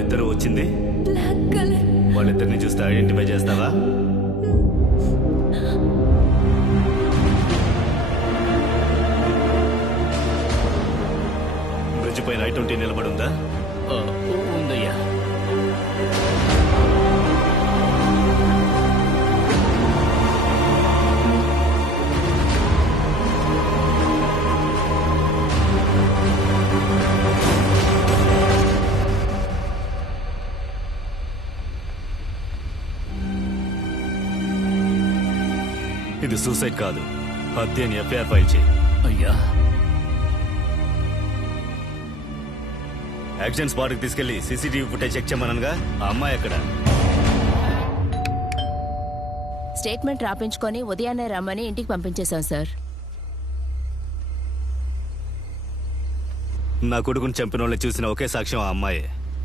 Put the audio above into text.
ఇద్దరు వచ్చింది. Black colour. వాళ్ళిద్దరిని చూస్తే ఐడెంటిఫై చేస్తావా? బ్రిడ్జ్ పైన I-20 నిలబడి ఉందా? ఉందయ్యా. ఇది సూసైడ్ కాదు, హత్య అని ఎఫ్ఐఆర్ ఫైల్ చేయి. అయ్యా, యాక్షన్ స్పాట్కి తీసుకెళ్లి సీసీటీవీ ఫుటేజ్ చెక్ చేయమనగా ఆ అమ్మాయి ఎక్కడ? స్టేట్మెంట్ రాపించుకొని ఉదయాన్నే రమ్మని ఇంటికి పంపించేశాం సార్. నా కొడుకుని చంపిన వాళ్ళని చూసిన ఒకే సాక్ష్యం ఆ అమ్మాయే.